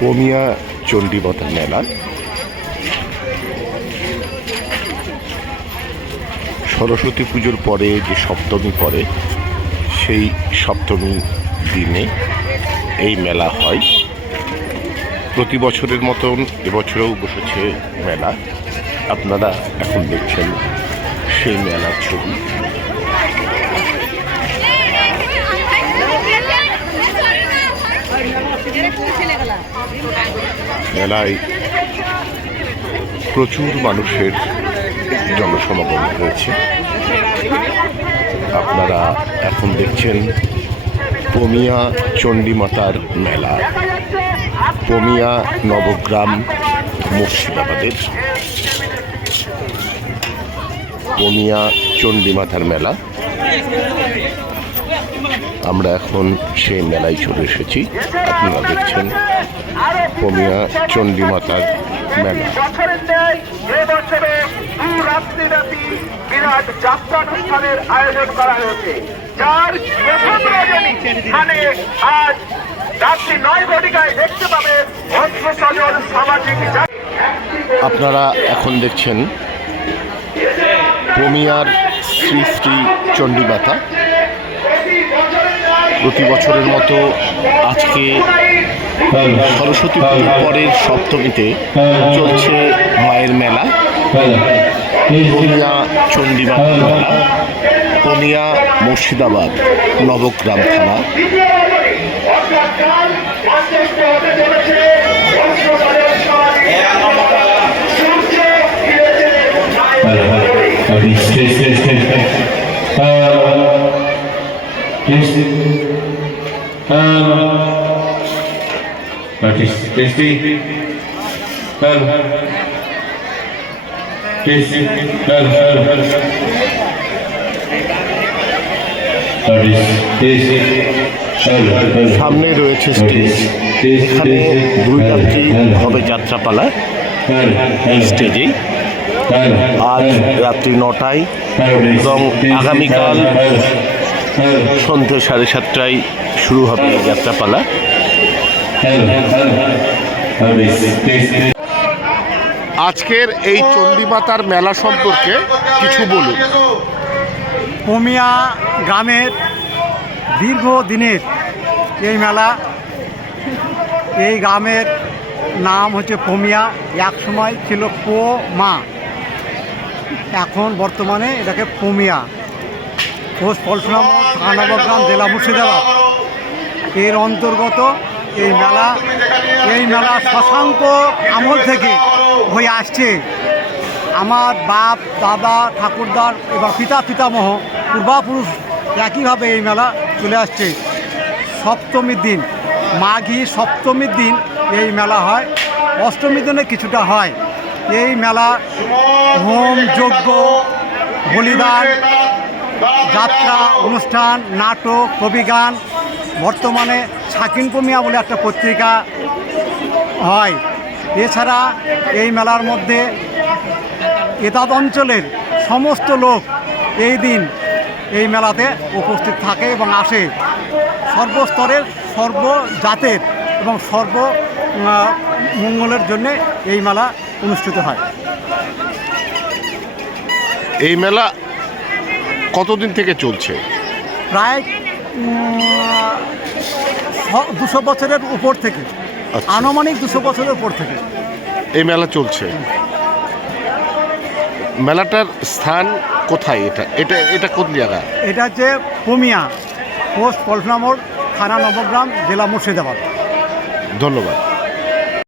পমিয়া চণ্ডীমাতার মেলা। সরস্বতী পুজোর পরে যে সপ্তমী পড়ে, সেই সপ্তমী দিনে এই মেলা হয়। প্রতি বছরের মতন এবছরেও বসেছে মেলা। আপনারা এখন দেখছেন সেই মেলার ছবি। মেলায় প্রচুর মানুষের জনসমাগম হয়েছে। আপনারা এখন দেখছেন পমিয়া চণ্ডীমাতার মেলা, পমিয়া নবগ্রাম মুর্শিদাবাদের পমিয়া চণ্ডীমাতার মেলা। আমরা এখন সেই মেলায় চলে এসেছি। আপনারা দেখছেন পমিয়া চণ্ডীমাতার মেলা। বিরাট যাত্রানুষ্ঠানের আয়োজন করা হয়েছে, যার আজ রাত্রি 9 ঘটিকায় দেখতে পাবেন সামাজিক। আপনারা এখন দেখছেন পমিয়ার শ্রী শ্রী চণ্ডীমাতা। প্রতি বছরের মতো আজকে সরস্বতী পুজোর পরের সপ্তমীতে চলছে মায়ের মেলা, পমিয়া চণ্ডীমাতার মেলা। পমিয়া মুর্শিদাবাদ নবগ্রাম থানা। সামনে রয়েছে স্টেজ। এখানে 2 রাত্রি হবে যাত্রাপালা এই স্টেজেই। আজ রাত্রি 9টায় এবং আগামীকাল সন্ধ্যে 7:30টায় শুরু হবে যাত্রাপালা। আজকের এই চণ্ডীমাতার মেলা সম্পর্কে কিছু বলুন। পমিয়া গ্রামের দীর্ঘদিনের এই মেলা। এই গ্রামের নাম হচ্ছে পমিয়া, এক সময় ছিল মা, এখন বর্তমানে এটাকে পমিয়া। পোস্ট পলসুরা থানা নবগ্রাম, জেলা মুর্শিদাবাদ এর অন্তর্গত এই মেলা। এই মেলা শশাঙ্ক আমল থেকে হয়ে আসছে। আমার বাপ দাদা ঠাকুরদার এবং পিতা পিতামহ পূর্বাপুরুষ একইভাবে এই মেলা চলে আসছে। সপ্তমীর দিন, মাঘী সপ্তমীর দিন এই মেলা হয়। অষ্টমীর দিনে কিছুটা হয়। এই মেলা হোম যজ্ঞ, বলিদান, যাত্রা অনুষ্ঠান, নাটক, কবিগান। বর্তমানে ছাকিন পমিয়া বলে একটা পত্রিকা হয়। এছাড়া এই মেলার মধ্যে এতাদ অঞ্চলের সমস্ত লোক এই দিন এই মেলাতে উপস্থিত থাকে এবং আসে। সর্বস্তরের, সর্বজাতের এবং সর্বমঙ্গলের জন্যে এই মেলা অনুষ্ঠিত হয়। এই মেলা কতদিন থেকে চলছে? প্রায় 200 বছরের উপর থেকে। আচ্ছা। আনুমানিক 200 বছরের উপর থেকে এই মেলা চলছে। মেলাটার স্থান কোথায়? এটা কোন জায়গা? এটা হচ্ছে পমিয়া, পোস্ট পলসুরা মোড়, থানা নবগ্রাম, জেলা মুর্শিদাবাদ। ধন্যবাদ।